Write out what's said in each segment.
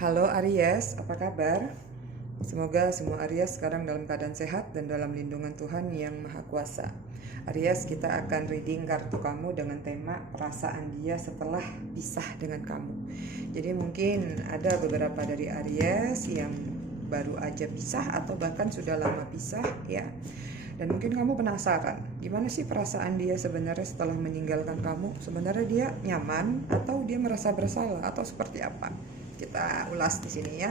Halo Aries, apa kabar? Semoga semua Aries sekarang dalam keadaan sehat dan dalam lindungan Tuhan yang Maha Kuasa. Aries, kita akan reading kartu kamu dengan tema perasaan dia setelah pisah dengan kamu. Jadi mungkin ada beberapa dari Aries yang baru aja pisah atau bahkan sudah lama pisah ya. Dan mungkin kamu penasaran, gimana sih perasaan dia sebenarnya setelah meninggalkan kamu? Sebenarnya dia nyaman atau dia merasa bersalah atau seperti apa? Kita ulas di sini ya.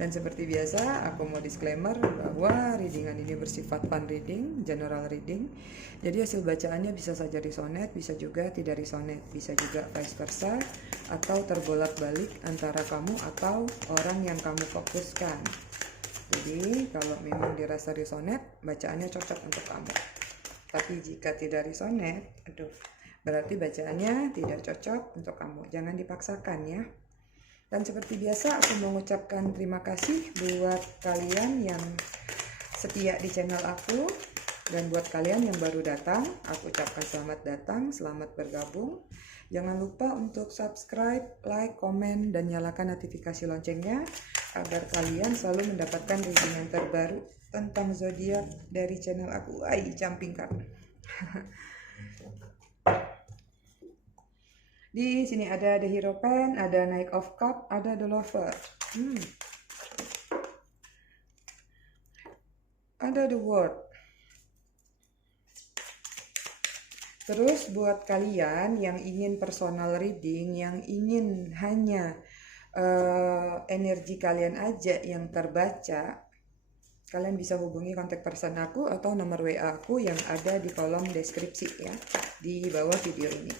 Dan seperti biasa, aku mau disclaimer bahwa readingan ini bersifat fun reading, general reading. Jadi hasil bacaannya bisa saja resonate, bisa juga tidak resonate, bisa juga vice versa, atau terbolak-balik antara kamu atau orang yang kamu fokuskan. Jadi kalau memang dirasa resonate, bacaannya cocok untuk kamu. Tapi jika tidak resonate, berarti bacaannya tidak cocok untuk kamu. Jangan dipaksakan ya. Dan seperti biasa, aku mengucapkan terima kasih buat kalian yang setia di channel aku. Dan buat kalian yang baru datang, aku ucapkan selamat datang, selamat bergabung. Jangan lupa untuk subscribe, like, komen, dan nyalakan notifikasi loncengnya agar kalian selalu mendapatkan reading yang terbaru tentang zodiak dari channel aku. Jumping card. Di sini ada The Hierophant, ada Knight of Cup, ada The Lover. Ada The World. Terus buat kalian yang ingin personal reading, yang ingin hanya energi kalian aja yang terbaca, kalian bisa hubungi kontak person aku atau nomor WA aku yang ada di kolom deskripsi ya, di bawah video ini.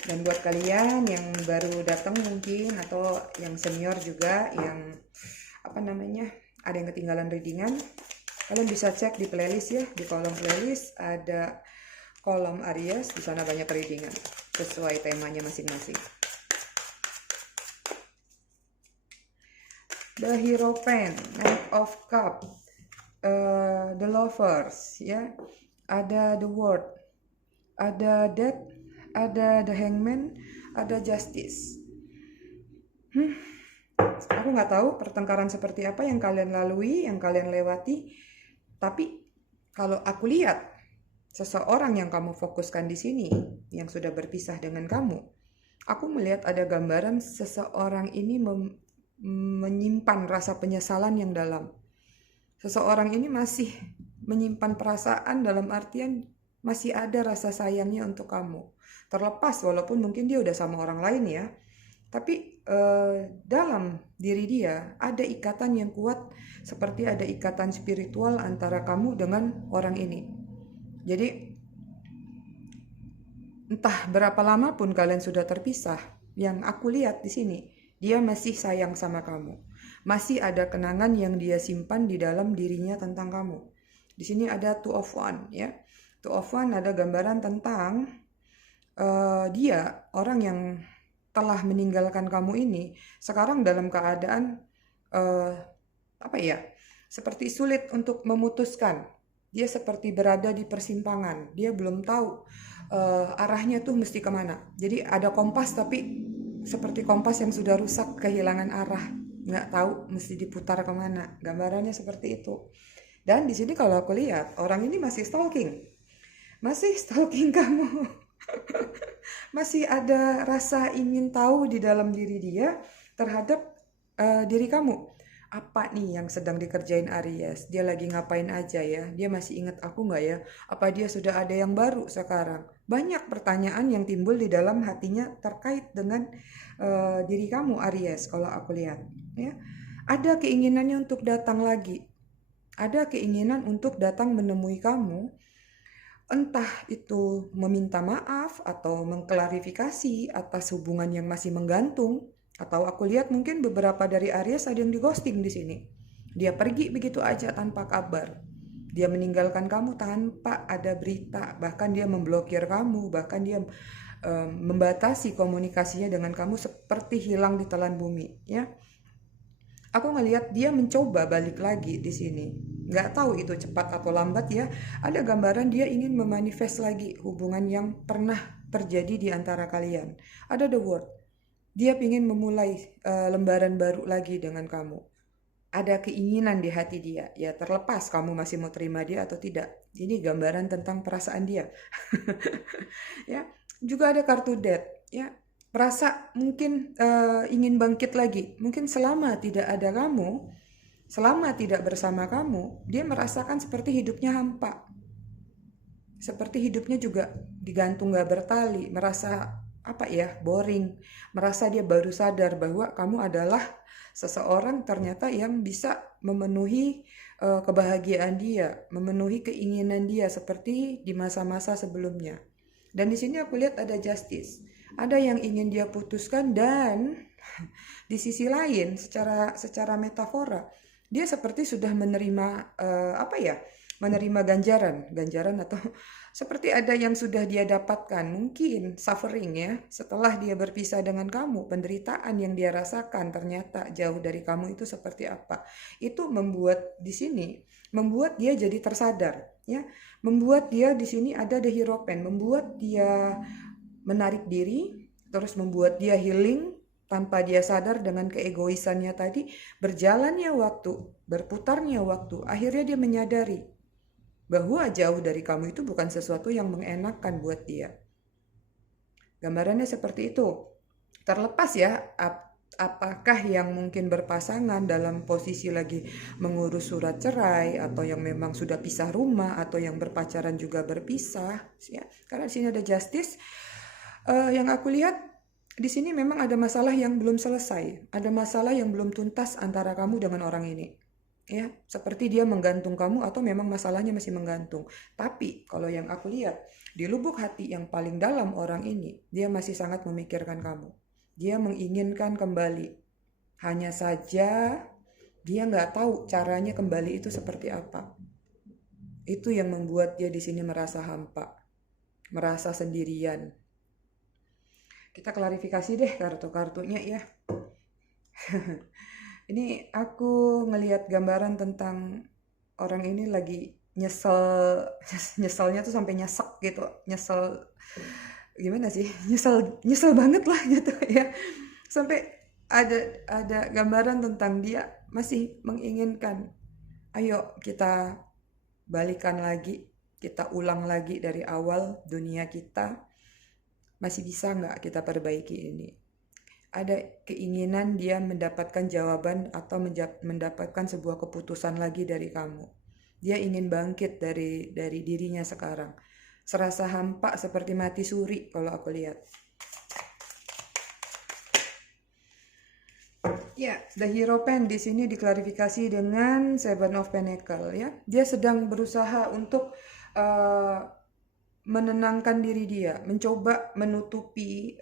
Dan buat kalian yang baru datang mungkin atau yang senior juga yang ada yang ketinggalan readingan, kalian bisa cek di playlist ya, di kolom playlist ada kolom Aries, di sana banyak readingan sesuai temanya masing-masing. The Hierophant, Knight of Cup, The Lovers ya, ada The World, ada Death, ada The Hangman, ada Justice. Aku nggak tahu pertengkaran seperti apa yang kalian lalui, yang kalian lewati. Tapi kalau aku lihat seseorang yang kamu fokuskan di sini, yang sudah berpisah dengan kamu, aku melihat ada gambaran seseorang ini menyimpan rasa penyesalan yang dalam. Seseorang ini masih menyimpan perasaan dalam artian masih ada rasa sayangnya untuk kamu. Terlepas walaupun mungkin dia udah sama orang lain ya. Tapi dalam diri dia ada ikatan yang kuat, seperti ada ikatan spiritual antara kamu dengan orang ini. Jadi entah berapa lama pun kalian sudah terpisah, yang aku lihat di sini, dia masih sayang sama kamu. Masih ada kenangan yang dia simpan di dalam dirinya tentang kamu. Di sini ada Two of Wands ya. Two of Wands ada gambaran tentang dia, orang yang telah meninggalkan kamu ini sekarang dalam keadaan seperti sulit untuk memutuskan. Dia seperti berada di persimpangan. Dia belum tahu arahnya tuh mesti kemana. Jadi ada kompas tapi seperti kompas yang sudah rusak, kehilangan arah, nggak tahu mesti diputar kemana. Gambarannya seperti itu. Dan di sini kalau aku lihat orang ini masih stalking kamu. Masih ada rasa ingin tahu di dalam diri dia terhadap diri kamu. Apa nih yang sedang dikerjain Aries? Dia lagi ngapain aja ya? Dia masih ingat aku nggak ya? Apa dia sudah ada yang baru sekarang? Banyak pertanyaan yang timbul di dalam hatinya terkait dengan diri kamu Aries kalau aku lihat. Ya. Ada keinginannya untuk datang lagi. Ada keinginan untuk datang menemui kamu. Entah itu meminta maaf atau mengklarifikasi atas hubungan yang masih menggantung. Atau aku lihat mungkin beberapa dari Aries ada yang di ghosting di sini. Dia pergi begitu aja tanpa kabar. Dia meninggalkan kamu tanpa ada berita. Bahkan dia memblokir kamu. Bahkan dia membatasi komunikasinya dengan kamu seperti hilang di telan bumi. Ya, aku ngelihat dia mencoba balik lagi di sini. Nggak tahu itu cepat atau lambat ya. Ada gambaran dia ingin memanifest lagi hubungan yang pernah terjadi di antara kalian. Ada The World. Dia ingin memulai lembaran baru lagi dengan kamu. Ada keinginan di hati dia, ya terlepas kamu masih mau terima dia atau tidak. Ini gambaran tentang perasaan dia. Ya, juga ada kartu death, ya. Merasa mungkin ingin bangkit lagi. Mungkin selama tidak ada kamu, selama tidak bersama kamu, dia merasakan seperti hidupnya hampa. Seperti hidupnya juga digantung gak bertali, merasa apa ya, boring, merasa dia baru sadar bahwa kamu adalah seseorang ternyata yang bisa memenuhi kebahagiaan dia, memenuhi keinginan dia seperti di masa-masa sebelumnya. Dan di sini aku lihat ada justice, ada yang ingin dia putuskan dan di sisi lain secara metafora dia seperti sudah menerima apa ya, menerima ganjaran atau seperti ada yang sudah dia dapatkan, mungkin suffering ya, setelah dia berpisah dengan kamu, penderitaan yang dia rasakan ternyata jauh dari kamu itu seperti apa. Itu membuat di sini, membuat dia jadi tersadar, ya, membuat dia di sini ada the hierophant, membuat dia menarik diri, terus membuat dia healing tanpa dia sadar dengan keegoisannya tadi, berjalannya waktu, berputarnya waktu, akhirnya dia menyadari bahwa jauh dari kamu itu bukan sesuatu yang mengenakan buat dia. Gambarannya seperti itu. Terlepas ya, apakah yang mungkin berpasangan dalam posisi lagi mengurus surat cerai, atau yang memang sudah pisah rumah, atau yang berpacaran juga berpisah, ya. Karena di sini ada justice. Yang aku lihat di sini memang ada masalah yang belum selesai, ada masalah yang belum tuntas antara kamu dengan orang ini. Ya, seperti dia menggantung kamu atau memang masalahnya masih menggantung. Tapi kalau yang aku lihat di lubuk hati yang paling dalam orang ini, dia masih sangat memikirkan kamu. Dia menginginkan kembali. Hanya saja dia nggak tahu caranya kembali itu seperti apa. Itu yang membuat dia di sini merasa hampa, merasa sendirian. Kita klarifikasi deh kartu-kartunya ya. Ini aku ngelihat gambaran tentang orang ini lagi nyesel, nyeselnya tuh sampai nyesek gitu, nyesel gimana sih, nyesel banget lah gitu ya, sampai ada gambaran tentang dia masih menginginkan, ayo kita balikan lagi, kita ulang lagi dari awal dunia kita, masih bisa nggak kita perbaiki ini. Ada keinginan dia mendapatkan jawaban atau mendapatkan sebuah keputusan lagi dari kamu. Dia ingin bangkit dari dirinya sekarang. Serasa hampa seperti mati suri kalau aku lihat. Ya, the hierophant di sini diklarifikasi dengan Seven of Pentacles ya. Dia sedang berusaha untuk menenangkan diri dia, mencoba menutupi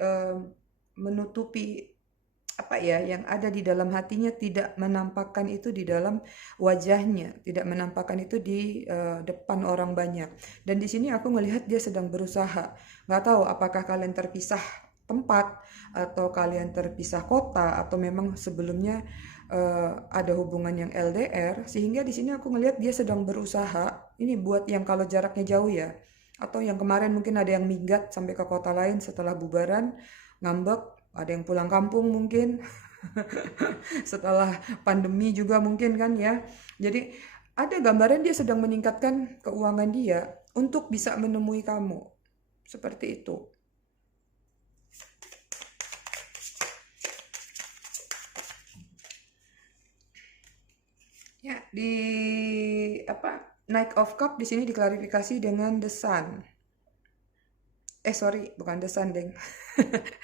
apa ya yang ada di dalam hatinya, tidak menampakkan itu di dalam wajahnya, tidak menampakkan itu di depan orang banyak. Dan di sini aku melihat dia sedang berusaha. Nggak tahu apakah kalian terpisah tempat atau kalian terpisah kota atau memang sebelumnya ada hubungan yang LDR, sehingga di sini aku melihat dia sedang berusaha. Ini buat yang kalau jaraknya jauh ya, atau yang kemarin mungkin ada yang minggat sampai ke kota lain setelah bubaran, ngambek, ada yang pulang kampung mungkin setelah pandemi juga mungkin kan ya. Jadi ada gambaran dia sedang meningkatkan keuangan dia untuk bisa menemui kamu. Seperti itu. Ya, di Knight of Cup di sini diklarifikasi dengan The Sun. Sorry, bukan The Sun, deng.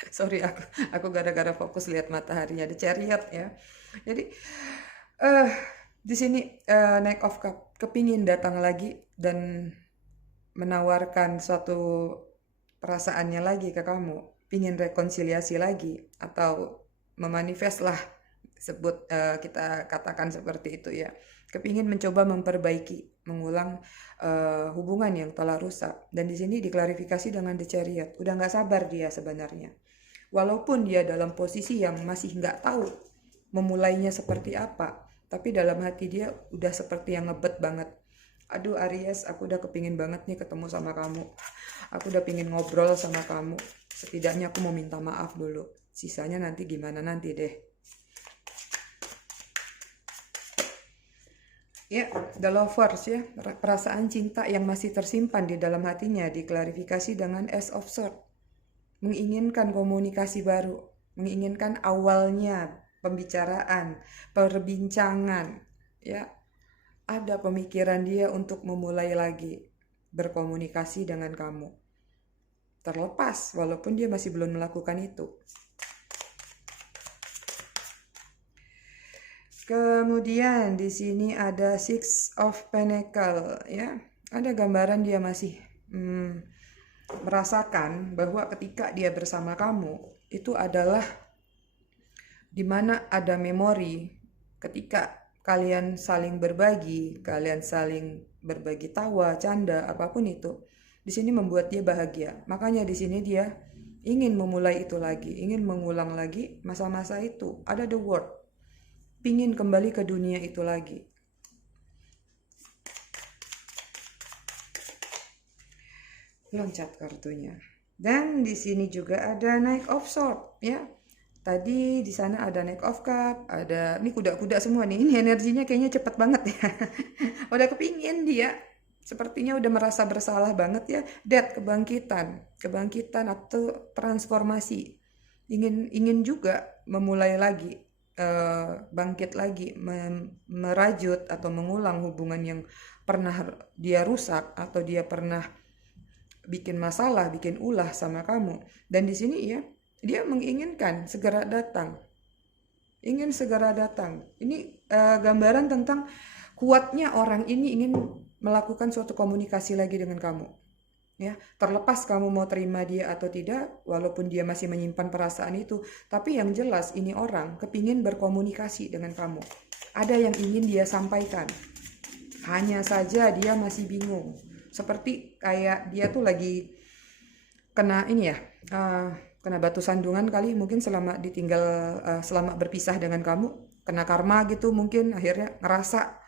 Sorry, aku gara-gara fokus lihat mataharinya, The Chariot ya. Jadi di sini Knight of Cup kepingin datang lagi dan menawarkan suatu perasaannya lagi ke kamu, pingin rekonsiliasi lagi atau memanifest lah, sebut kita katakan seperti itu ya. Kepingin mencoba memperbaiki, mengulang hubungan yang telah rusak. Dan di sini diklarifikasi dengan The Chariot. Udah nggak sabar dia sebenarnya. Walaupun dia dalam posisi yang masih nggak tahu memulainya seperti apa, tapi dalam hati dia udah seperti yang ngebet banget. Aduh Aries, aku udah kepingin banget nih ketemu sama kamu. Aku udah pingin ngobrol sama kamu. Setidaknya aku mau minta maaf dulu. Sisanya nanti gimana nanti deh. Ya, the lovers ya, perasaan cinta yang masih tersimpan di dalam hatinya diklarifikasi dengan Ace of Swords. Menginginkan komunikasi baru, menginginkan awalnya pembicaraan, perbincangan, ya. Ada pemikiran dia untuk memulai lagi berkomunikasi dengan kamu. Terlepas walaupun dia masih belum melakukan itu. Kemudian di sini ada Six of Pentacles, ya. Ada gambaran dia masih merasakan bahwa ketika dia bersama kamu itu adalah dimana ada memori ketika kalian saling berbagi tawa, canda, apapun itu. Di sini membuat dia bahagia. Makanya di sini dia ingin memulai itu lagi, ingin mengulang lagi masa-masa itu. Ada the word. Pingin kembali ke dunia itu lagi. Loncat kartunya. Dan di sini juga ada Knight of Swords, ya. Tadi di sana ada Knight of Cup, ada ini kuda-kuda semua nih. Ini energinya kayaknya cepet banget ya. Udah kepingin dia, sepertinya udah merasa bersalah banget ya. Death, kebangkitan atau transformasi. Ingin juga memulai lagi, bangkit lagi, merajut atau mengulang hubungan yang pernah dia rusak atau dia pernah bikin masalah, bikin ulah sama kamu. Dan di sini ya, dia menginginkan segera datang. Ingin segera datang. Ini gambaran tentang kuatnya orang ini ingin melakukan suatu komunikasi lagi dengan kamu. Ya, terlepas kamu mau terima dia atau tidak, walaupun dia masih menyimpan perasaan itu, tapi yang jelas ini orang kepingin berkomunikasi dengan kamu. Ada yang ingin dia sampaikan. Hanya saja dia masih bingung. Seperti kayak dia tuh lagi kena ini ya, kena batu sandungan kali, mungkin selama ditinggal, selama berpisah dengan kamu, kena karma gitu, mungkin akhirnya ngerasa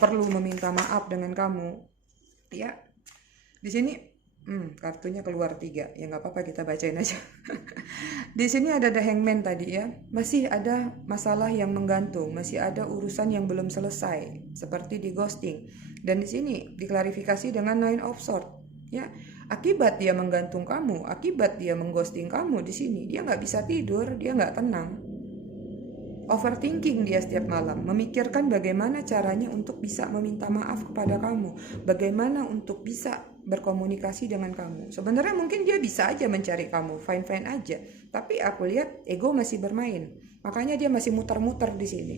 perlu meminta maaf dengan kamu. Ya, di sini kartunya keluar 3, ya nggak apa-apa, kita bacain aja. Di sini ada the Hangman tadi ya, masih ada masalah yang menggantung, masih ada urusan yang belum selesai, seperti di ghosting. Dan di sini diklarifikasi dengan Nine of Swords, ya. Akibat dia menggantung kamu, akibat dia mengghosting kamu di sini, dia nggak bisa tidur, dia nggak tenang. Overthinking dia setiap malam, memikirkan bagaimana caranya untuk bisa meminta maaf kepada kamu, bagaimana untuk bisa berkomunikasi dengan kamu. Sebenarnya mungkin dia bisa aja mencari kamu, fine-fine aja, tapi aku lihat ego masih bermain, makanya dia masih muter-muter di sini,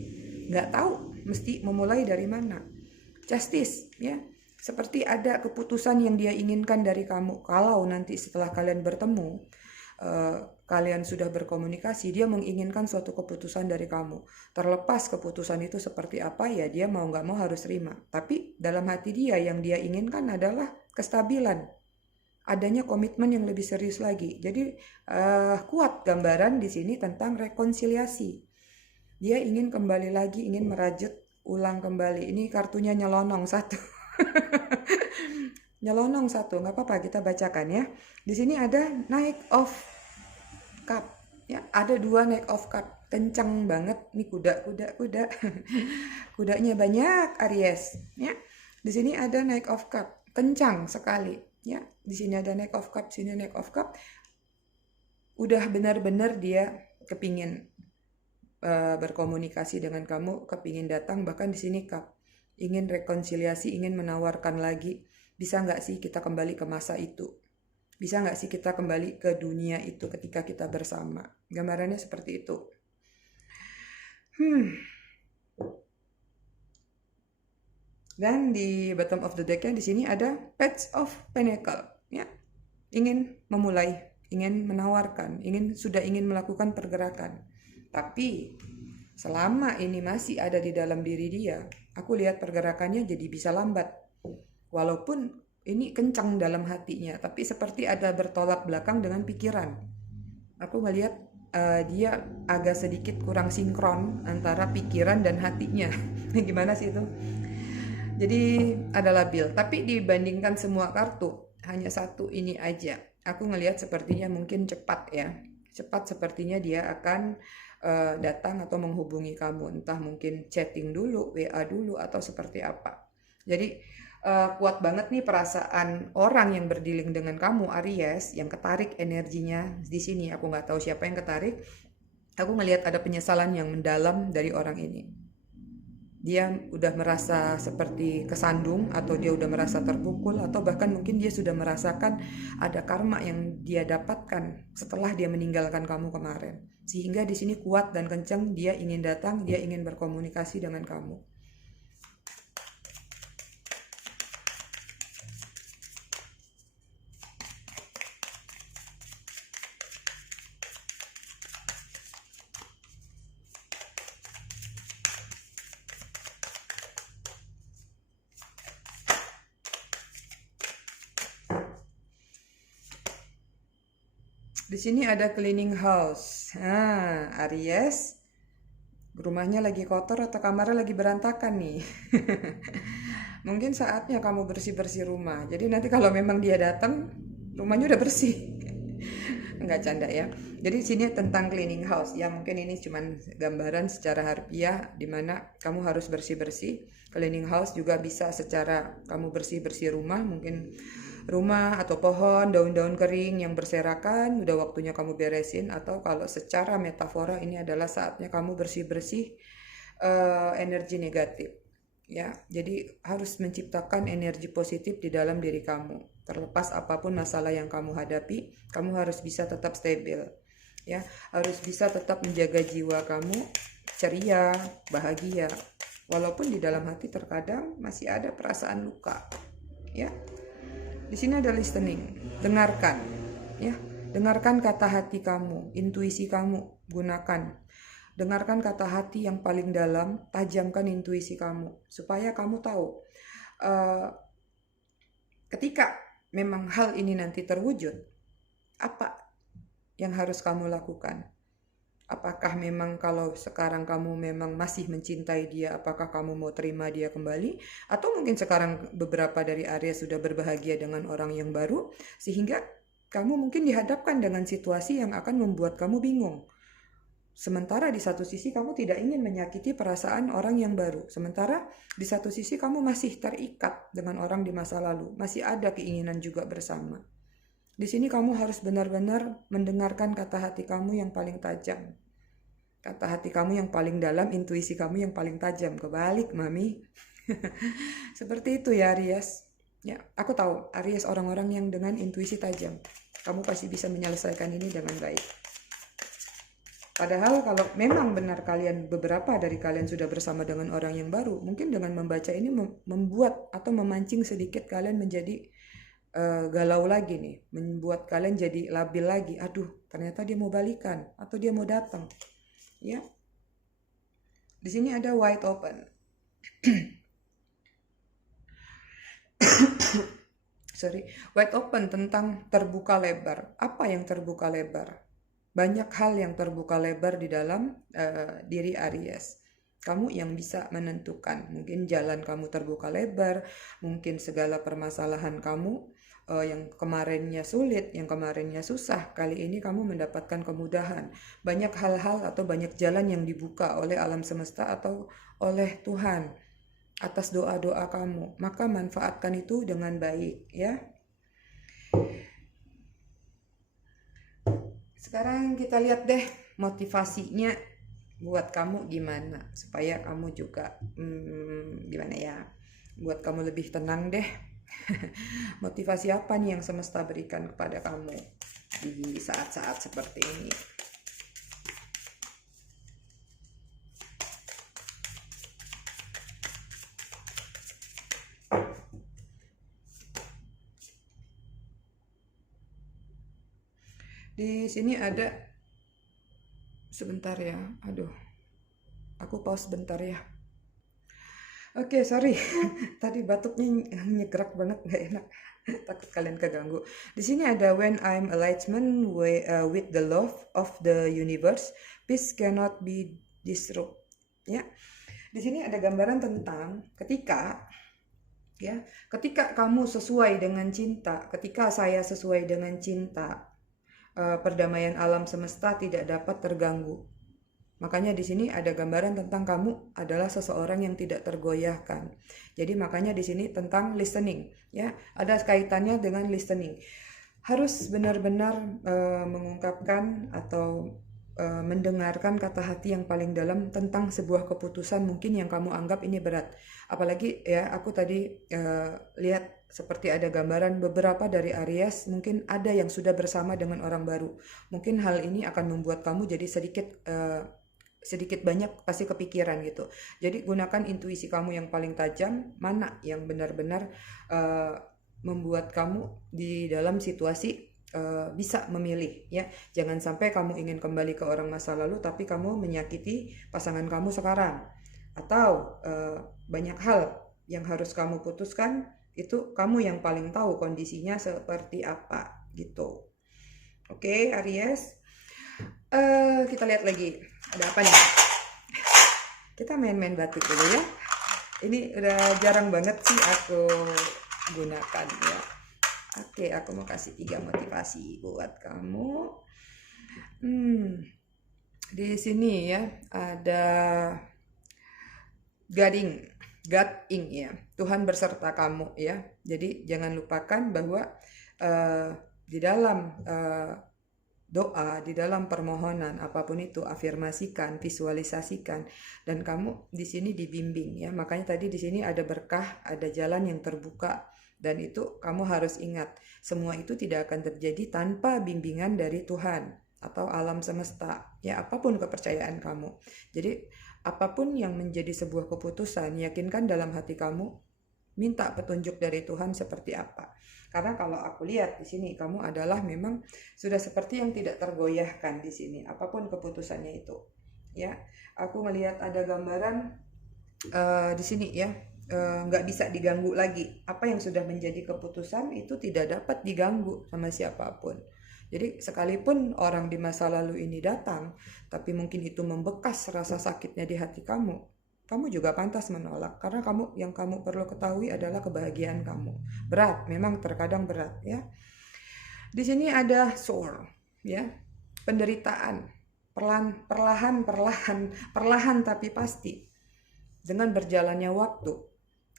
nggak tahu mesti memulai dari mana. Justice, ya. Seperti ada keputusan yang dia inginkan dari kamu. Kalau nanti setelah kalian bertemu, kalian sudah berkomunikasi, dia menginginkan suatu keputusan dari kamu. Terlepas keputusan itu seperti apa, ya dia mau nggak mau harus terima. Tapi dalam hati dia yang dia inginkan adalah kestabilan. Adanya komitmen yang lebih serius lagi. Jadi kuat gambaran di sini tentang rekonsiliasi. Dia ingin kembali lagi, ingin merajut ulang kembali. Ini kartunya nyelonong satu. Nyelonong satu, nggak apa-apa, kita bacakan ya. Di sini ada Knight of Cup, ya. Ada 2 Knight of Cup, kencang banget nih kuda. Kudanya banyak, Aries, ya. Di sini ada Knight of Cup, kencang sekali, ya. Di sini ada Knight of Cup, sini Knight of Cup. Udah benar-benar dia kepingin berkomunikasi dengan kamu, kepingin datang, bahkan di sini Cup. Ingin rekonsiliasi, ingin menawarkan lagi, bisa nggak sih kita kembali ke masa itu? Bisa nggak sih kita kembali ke dunia itu ketika kita bersama? Gambarannya seperti itu. Dan di bottom of the deck-nya di sini ada Page of Pentacles, ya. Ingin memulai, ingin menawarkan, sudah ingin melakukan pergerakan. Tapi selama ini masih ada di dalam diri dia, aku lihat pergerakannya jadi bisa lambat. Walaupun ini kencang dalam hatinya, tapi seperti ada bertolak belakang dengan pikiran. Aku ngelihat dia agak sedikit kurang sinkron antara pikiran dan hatinya. Gimana sih itu? Jadi ada labil. Tapi dibandingkan semua kartu, hanya satu ini aja. Aku ngelihat sepertinya mungkin cepat ya. cepat sepertinya dia akan datang atau menghubungi kamu, entah mungkin chatting dulu, WA dulu, atau seperti apa. Jadi kuat banget nih perasaan orang yang berdealing dengan kamu, Aries, yang ketarik energinya di sini. Aku nggak tahu siapa yang ketarik. Aku ngelihat ada penyesalan yang mendalam dari orang ini. Dia udah merasa seperti kesandung, atau dia udah merasa terpukul, atau bahkan mungkin dia sudah merasakan ada karma yang dia dapatkan setelah dia meninggalkan kamu kemarin. Sehingga di sini kuat dan kencang, dia ingin datang, dia ingin berkomunikasi dengan kamu. Di sini ada cleaning house. Nah, Aries, rumahnya lagi kotor atau kamarnya lagi berantakan nih. Mungkin saatnya kamu bersih-bersih rumah. Jadi nanti kalau memang dia datang, rumahnya udah bersih. Enggak canda ya. Jadi sini tentang cleaning house. Ya mungkin ini cuman gambaran secara harfiah di mana kamu harus bersih-bersih. Cleaning house juga bisa secara kamu bersih-bersih rumah, mungkin rumah atau pohon, daun-daun kering yang berserakan, udah waktunya kamu beresin. Atau kalau secara metafora ini adalah saatnya kamu bersih-bersih energi negatif. Ya, jadi harus menciptakan energi positif di dalam diri kamu. Terlepas apapun masalah yang kamu hadapi, kamu harus bisa tetap stabil. Ya, harus bisa tetap menjaga jiwa kamu ceria, bahagia. Walaupun di dalam hati terkadang masih ada perasaan luka. Ya. Di sini ada listening, dengarkan. Ya, dengarkan kata hati kamu, intuisi kamu, gunakan. Dengarkan kata hati yang paling dalam, tajamkan intuisi kamu, supaya kamu tahu ketika memang hal ini nanti terwujud, apa yang harus kamu lakukan. Apakah memang kalau sekarang kamu memang masih mencintai dia, apakah kamu mau terima dia kembali? Atau mungkin sekarang beberapa dari Aries sudah berbahagia dengan orang yang baru, sehingga kamu mungkin dihadapkan dengan situasi yang akan membuat kamu bingung. Sementara di satu sisi kamu tidak ingin menyakiti perasaan orang yang baru. Sementara di satu sisi kamu masih terikat dengan orang di masa lalu. Masih ada keinginan juga bersama. Di sini kamu harus benar-benar mendengarkan kata hati kamu yang paling tajam. Kata hati kamu yang paling dalam, intuisi kamu yang paling tajam. Kebalik, Mami. Seperti itu ya, Aries. Ya, aku tahu Aries orang-orang yang dengan intuisi tajam. Kamu pasti bisa menyelesaikan ini dengan baik. Padahal kalau memang benar beberapa dari kalian sudah bersama dengan orang yang baru, mungkin dengan membaca ini membuat atau memancing sedikit kalian menjadi galau lagi nih, membuat kalian jadi labil lagi. Aduh, ternyata dia mau balikan atau dia mau datang. Ya. Di sini ada wide open. Wide open tentang terbuka lebar. Apa yang terbuka lebar? Banyak hal yang terbuka lebar di dalam diri Aries. Kamu yang bisa menentukan. Mungkin jalan kamu terbuka lebar, mungkin segala permasalahan kamu yang kemarinnya sulit, yang kemarinnya susah, kali ini kamu mendapatkan kemudahan. Banyak hal-hal atau banyak jalan yang dibuka oleh alam semesta atau oleh Tuhan atas doa-doa kamu. Maka manfaatkan itu dengan baik, ya. Sekarang kita lihat deh motivasinya buat kamu gimana, supaya kamu juga gimana ya, buat kamu lebih tenang deh. Motivasi apa nih yang semesta berikan kepada kamu di saat-saat seperti ini? Di sini ada, sebentar ya, aduh, aku pause sebentar ya. Oke, sorry, tadi batuknya nyegerak banget, nggak enak, takut kalian keganggu. Di sini ada when I'm alignment with the love of the universe, peace cannot be disrupted. Ya, di sini ada gambaran tentang ketika kamu sesuai dengan cinta, ketika saya sesuai dengan cinta, perdamaian alam semesta tidak dapat terganggu. Makanya di sini ada gambaran tentang kamu adalah seseorang yang tidak tergoyahkan. Jadi makanya di sini tentang listening, ya, ada kaitannya dengan listening. Harus benar-benar mengungkapkan atau mendengarkan kata hati yang paling dalam tentang sebuah keputusan mungkin yang kamu anggap ini berat. Apalagi ya, aku tadi lihat seperti ada gambaran beberapa dari Aries mungkin ada yang sudah bersama dengan orang baru. Mungkin hal ini akan membuat kamu jadi sedikit banyak pasti kepikiran gitu. Jadi gunakan intuisi kamu yang paling tajam, mana yang benar-benar membuat kamu di dalam situasi bisa memilih, ya. Jangan sampai kamu ingin kembali ke orang masa lalu tapi kamu menyakiti pasangan kamu sekarang, atau banyak hal yang harus kamu putuskan, itu kamu yang paling tahu kondisinya seperti apa gitu. Oke, Aries. Kita lihat lagi ada apa nih. Kita main-main batik dulu ya. Ini udah jarang banget sih aku gunakan ya. Oke, aku mau kasih 3 motivasi buat kamu. Di sini ya ada God ing ya. Tuhan berserta kamu ya. Jadi jangan lupakan bahwa di dalam doa, di dalam permohonan apapun itu, afirmasikan, visualisasikan, dan kamu di sini dibimbing ya. Makanya tadi di sini ada berkah, ada jalan yang terbuka, dan itu kamu harus ingat, semua itu tidak akan terjadi tanpa bimbingan dari Tuhan atau alam semesta ya, apapun kepercayaan kamu. Jadi apapun yang menjadi sebuah keputusan, yakinkan dalam hati kamu, minta petunjuk dari Tuhan seperti apa. Karena kalau aku lihat di sini kamu adalah memang sudah seperti yang tidak tergoyahkan di sini, apapun keputusannya itu. Ya, aku melihat ada gambaran di sini ya, nggak bisa diganggu lagi. Apa yang sudah menjadi keputusan itu tidak dapat diganggu sama siapapun. Jadi sekalipun orang di masa lalu ini datang, tapi mungkin itu membekas rasa sakitnya di hati kamu juga pantas menolak, karena yang kamu perlu ketahui adalah kebahagiaan kamu. Berat, memang terkadang berat ya. Di sini ada soul ya, penderitaan, perlahan tapi pasti. Dengan berjalannya waktu,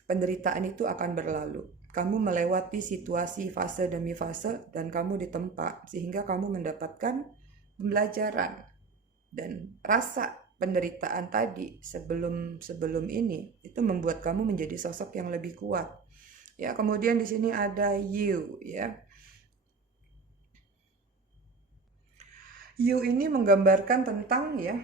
penderitaan itu akan berlalu. Kamu melewati situasi fase demi fase dan kamu ditempa sehingga kamu mendapatkan pembelajaran, dan rasa penderitaan tadi sebelum ini itu membuat kamu menjadi sosok yang lebih kuat. Ya, kemudian di sini ada you ya. You ini menggambarkan tentang ya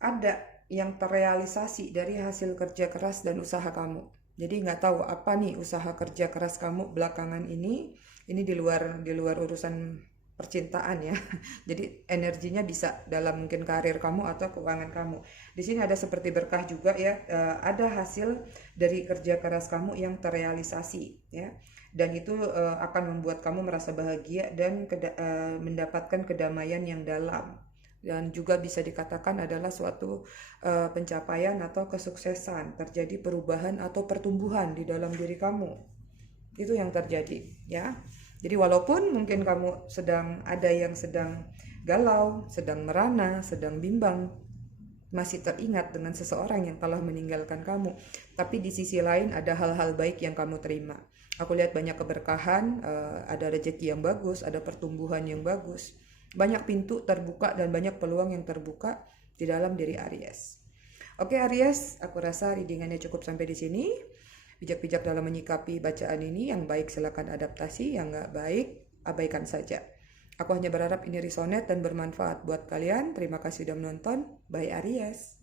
ada yang terrealisasi dari hasil kerja keras dan usaha kamu. Jadi nggak tahu apa nih usaha kerja keras kamu belakangan ini di luar urusan percintaan ya. Jadi energinya bisa dalam mungkin karir kamu atau keuangan kamu. Di sini ada seperti berkah juga ya. Ada hasil dari kerja keras kamu yang terrealisasi ya. Dan itu akan membuat kamu merasa bahagia dan mendapatkan kedamaian yang dalam. Dan juga bisa dikatakan adalah suatu pencapaian atau kesuksesan, terjadi perubahan atau pertumbuhan di dalam diri kamu. Itu yang terjadi ya. Jadi walaupun mungkin kamu sedang galau, sedang merana, sedang bimbang, masih teringat dengan seseorang yang telah meninggalkan kamu, tapi di sisi lain ada hal-hal baik yang kamu terima. Aku lihat banyak keberkahan, ada rezeki yang bagus, ada pertumbuhan yang bagus, banyak pintu terbuka dan banyak peluang yang terbuka di dalam diri Aries. Oke Aries, aku rasa readingannya cukup sampai di sini. Bijak-bijak dalam menyikapi bacaan ini, yang baik silakan adaptasi, yang nggak baik abaikan saja. Aku hanya berharap ini resonate dan bermanfaat buat kalian. Terima kasih sudah menonton. Bye Aries.